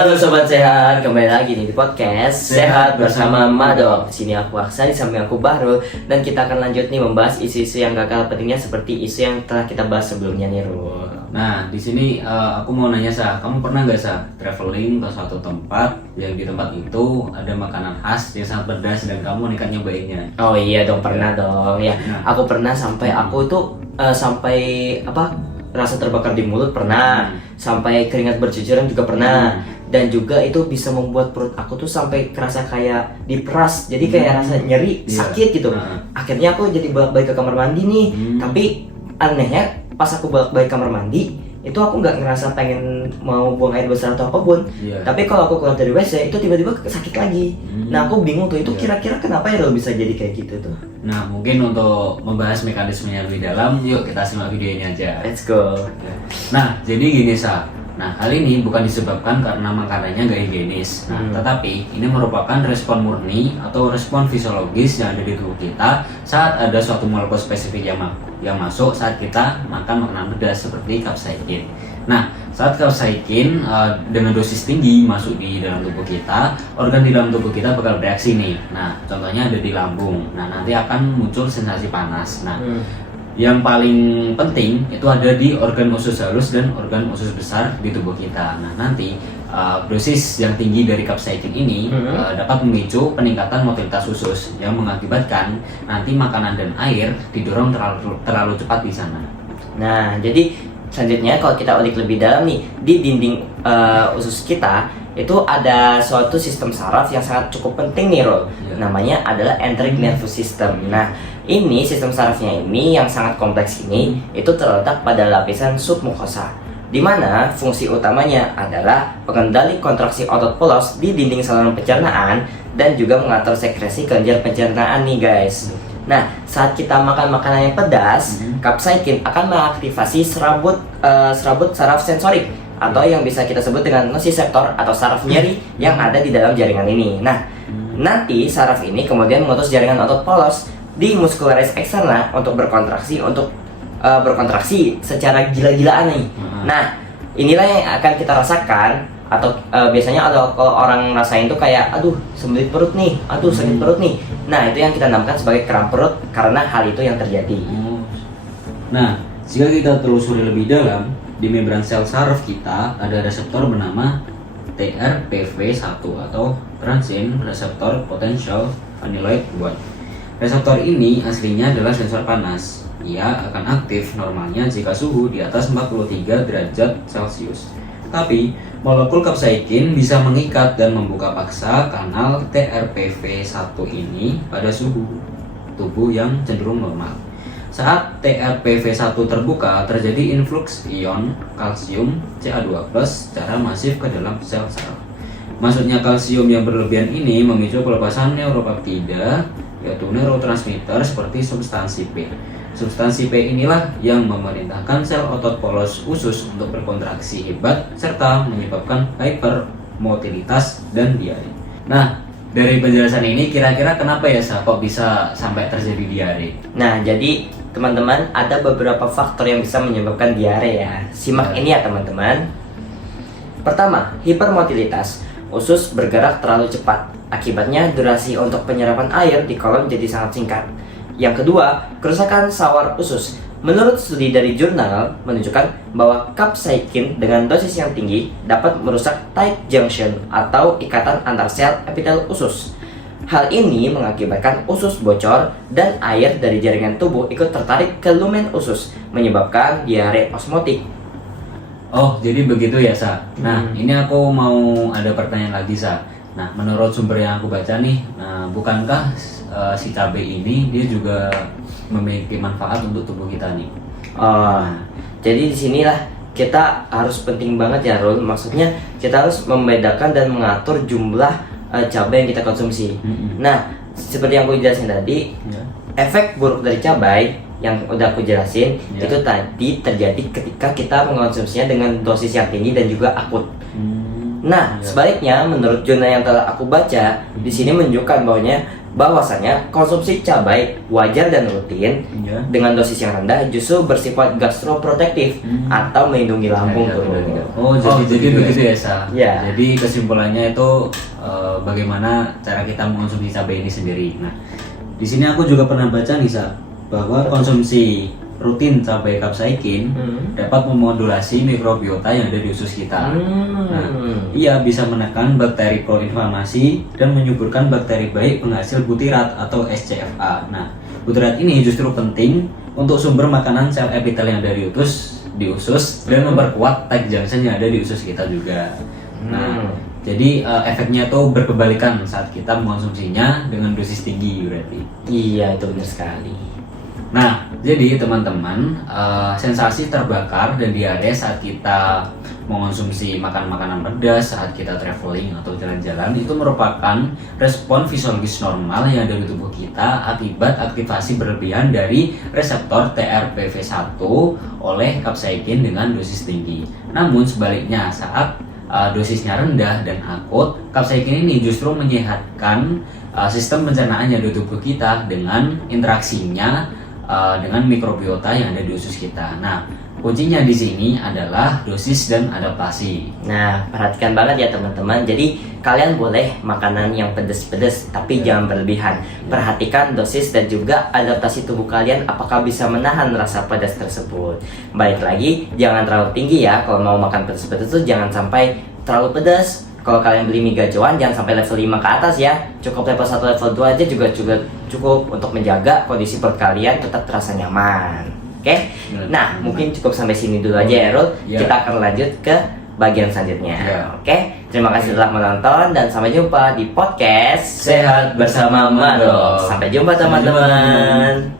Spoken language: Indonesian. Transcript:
Halo sobat sehat, kembali lagi nih di podcast Sehat bersama Madok. Di sini aku Aksa, di samping aku Bahrul, dan kita akan lanjut nih membahas isu-isu yang gak kalah pentingnya seperti isu yang telah kita bahas sebelumnya nih, Rul. Nah, di sini aku mau nanya kamu pernah nggak traveling ke suatu tempat yang di tempat itu ada makanan khas yang sangat pedas dan kamu nekat nyobainnya? Oh iya dong, pernah dong. Ya, Nah. aku pernah sampai aku tuh sampai rasa terbakar di mulut pernah, sampai keringat bercucuran juga pernah. Dan juga itu bisa membuat perut aku tuh sampai kerasa kayak diperas, jadi kayak rasa nyeri, sakit gitu. Akhirnya aku jadi bolak-balik ke kamar mandi nih. Tapi anehnya pas aku bolak-balik kamar mandi itu aku nggak ngerasa pengen mau buang air besar atau apapun. Tapi kalau aku keluar dari WC itu tiba-tiba sakit lagi. Nah aku bingung tuh itu kira-kira kenapa ya lo bisa jadi kayak gitu tuh. Nah, mungkin untuk membahas mekanismenya lebih dalam, yuk kita simak video ini aja. Let's go. Nah, jadi gini Nah, hal ini bukan disebabkan karena makanannya gak higienis. Nah, tetapi ini merupakan respon murni atau respon fisiologis yang ada di tubuh kita saat ada suatu molekul spesifik yang masuk saat kita makan makanan pedas seperti capsaicin. Nah, saat capsaicin dengan dosis tinggi masuk di dalam tubuh kita, organ di dalam tubuh kita bakal bereaksi nih. Nah, contohnya ada di lambung. Nah, nanti akan muncul sensasi panas. Nah, yang paling penting itu ada di organ usus halus dan organ usus besar di tubuh kita. Nah, nanti dosis yang tinggi dari capsaicin ini dapat memicu peningkatan motilitas usus yang mengakibatkan nanti makanan dan air didorong terlalu cepat di sana. Nah, jadi selanjutnya kalau kita ulik lebih dalam nih, di dinding usus kita itu ada suatu sistem saraf yang sangat cukup penting nih, Rol. Namanya adalah enteric nervous system. Nah, ini sistem sarafnya ini yang sangat kompleks ini itu terletak pada lapisan submukosa, di mana fungsi utamanya adalah pengendali kontraksi otot polos di dinding saluran pencernaan dan juga mengatur sekresi kelenjar pencernaan nih, guys. Nah, saat kita makan makanan yang pedas, capsaicin akan mengaktifasi serabut saraf sensorik atau yang bisa kita sebut dengan nociceptor atau saraf nyeri yang ada di dalam jaringan ini. Nah, nanti saraf ini kemudian mengutus jaringan otot polos di muscularis externa untuk berkontraksi secara gila-gilaan nih. Nah, inilah yang akan kita rasakan atau biasanya kalau orang rasain tuh kayak aduh sembelit perut nih, aduh sakit perut nih. Nah, itu yang kita namakan sebagai kram perut karena hal itu yang terjadi. Nah, jika kita telusuri lebih dalam, di membran sel saraf kita ada reseptor bernama TRPV1 atau Transient Receptor Potential Vanilloid 1. Reseptor ini aslinya adalah sensor panas. Ia akan aktif normalnya jika suhu di atas 43 derajat Celcius. Tapi, molekul capsaicin bisa mengikat dan membuka paksa kanal TRPV1 ini pada suhu tubuh yang cenderung normal. Saat TRPV1 terbuka, terjadi influx ion kalsium Ca2+ secara masif ke dalam sel saraf. Masuknya kalsium yang berlebihan ini memicu pelepasan neuropeptida, yaitu neurotransmitter seperti substansi P. Substansi P inilah yang memerintahkan sel otot polos usus untuk berkontraksi hebat serta menyebabkan hypermotilitas dan diare. Nah, dari penjelasan ini kira-kira kenapa ya kok bisa sampai terjadi diare? Nah, jadi teman-teman ada beberapa faktor yang bisa menyebabkan diare ya. Simak ini ya teman-teman. Pertama, hipermotilitas. Usus bergerak terlalu cepat. Akibatnya durasi untuk penyerapan air di kolon jadi sangat singkat. Yang kedua, kerusakan sawar usus. Menurut studi dari jurnal menunjukkan bahwa capsaicin dengan dosis yang tinggi dapat merusak tight junction atau ikatan antar sel epitel usus. Hal ini mengakibatkan usus bocor dan air dari jaringan tubuh ikut tertarik ke lumen usus, menyebabkan diare osmotik. Oh, jadi begitu ya, Nah, ini aku mau ada pertanyaan lagi, Nah, menurut sumber yang aku baca nih, bukankah si cabai ini dia juga memiliki manfaat untuk tubuh kita nih? Jadi disinilah kita harus penting banget ya, Rul. Maksudnya kita harus membedakan dan mengatur jumlah cabai yang kita konsumsi. Nah, seperti yang aku jelasin tadi, efek buruk dari cabai yang udah aku jelasin itu tadi terjadi ketika kita mengkonsumsinya dengan dosis yang tinggi dan juga akut. Nah, sebaliknya menurut jurnal yang telah aku baca di sini menunjukkan bahwanya bahwasanya konsumsi cabai wajar dan rutin Ya. dengan dosis yang rendah justru bersifat gastroprotektif atau melindungi lambung tuh. Oh, jadi begitu ya, Sa. Ya. Jadi kesimpulannya itu bagaimana cara kita mengonsumsi cabai ini sendiri. Nah, di sini aku juga pernah baca nih, Sa, bahwa konsumsi rutin cabai capsaicin dapat memodulasi mikrobiota yang ada di usus kita. Nah, ia bisa menekan bakteri proinflamasi dan menyuburkan bakteri baik penghasil butirat atau SCFA. Nah, butirat ini justru penting untuk sumber makanan sel epitel yang ada di usus dan memperkuat tight junction yang ada di usus kita juga. Nah, jadi efeknya itu berkebalikan saat kita mengonsumsinya dengan dosis tinggi berarti. Iya, itu benar sekali. Nah, jadi teman-teman, sensasi terbakar dan diare saat kita mengonsumsi makanan pedas, saat kita traveling atau jalan-jalan itu merupakan respon fisiologis normal yang ada di tubuh kita akibat aktivasi berlebihan dari reseptor TRPV1 oleh capsaicin dengan dosis tinggi. Namun sebaliknya, saat dosisnya rendah dan akut, capsaicin ini justru menyehatkan sistem pencernaan yang ada di tubuh kita dengan interaksinya dengan mikrobiota yang ada di usus kita. Nah, kuncinya di sini adalah dosis dan adaptasi. Nah, perhatikan banget ya teman-teman. Jadi kalian boleh makanan yang pedas-pedas, tapi jangan berlebihan. Perhatikan dosis dan juga adaptasi tubuh kalian apakah bisa menahan rasa pedas tersebut. Baik lagi, jangan terlalu tinggi ya. Kalau mau makan pedas-pedas tuh jangan sampai terlalu pedas. Kalau kalian beli mie gacoan jangan sampai level 5 ke atas ya. Cukup level 1, level 2 aja juga cukup untuk menjaga kondisi perut kalian tetap terasa nyaman. Oke? Nah, mungkin cukup sampai sini dulu aja ya, Rul. Ya. Kita akan lanjut ke bagian selanjutnya. Ya. Oke? Terima kasih telah menonton dan sampai jumpa di podcast Sehat Bersama Madok. Sampai jumpa teman-teman.